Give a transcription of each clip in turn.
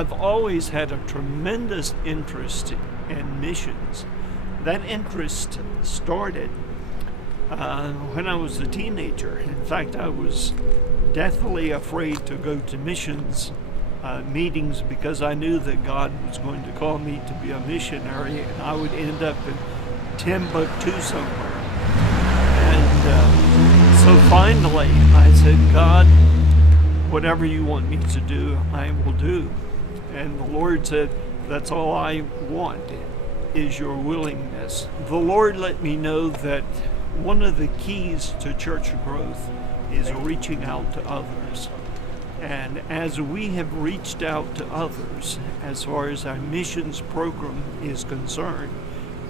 I've always had a tremendous interest in missions. That interest started when I was a teenager. In fact, I was deathly afraid to go to missions meetings because I knew that God was going to call me to be a missionary and I would end up in Timbuktu somewhere. And so finally I said, God, whatever you want me to do, I will do. And the Lord said, that's all I want is your willingness. The Lord let me know that one of the keys to church growth is reaching out to others. And as we have reached out to others, as far as our missions program is concerned,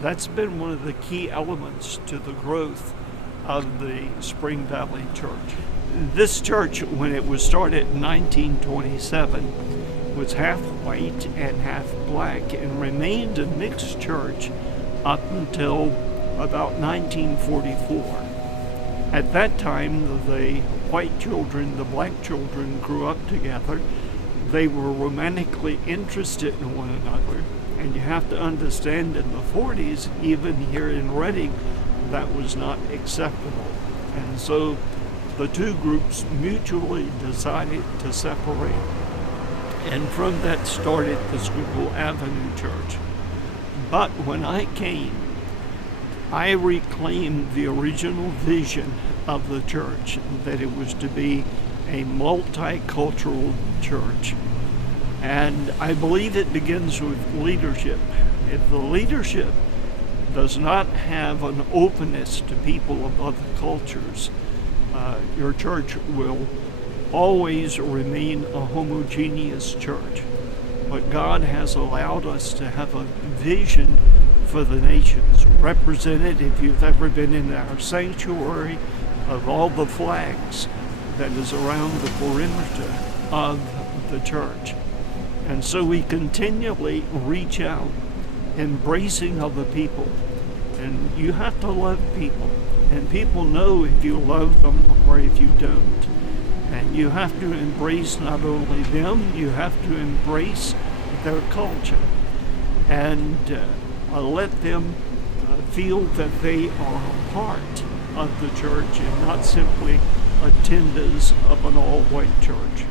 that's been one of the key elements to the growth of the Spring Valley Church. This church, when it was started in 1927, was half white and half black and remained a mixed church up until about 1944. At that time, the white children, the black children grew up together. They were romantically interested in one another. And you have to understand, in the 40s, even here in Reading, that was not acceptable. And so the two groups mutually decided to separate. And from that started the Schuylkill Avenue Church. But when I came, I reclaimed the original vision of the church, that it was to be a multicultural church. And I believe it begins with leadership. If the leadership does not have an openness to people of other cultures, your church will always remain a homogeneous church. But God has allowed us to have a vision for the nations, represented, if you've ever been in our sanctuary, of all the flags that is around the perimeter of the church. And so we continually reach out, embracing other people. And you have to love people. And people know if you love them or if you don't. And you have to embrace not only them, you have to embrace their culture. And let them feel that they are a part of the church and not simply attenders of an all-white church.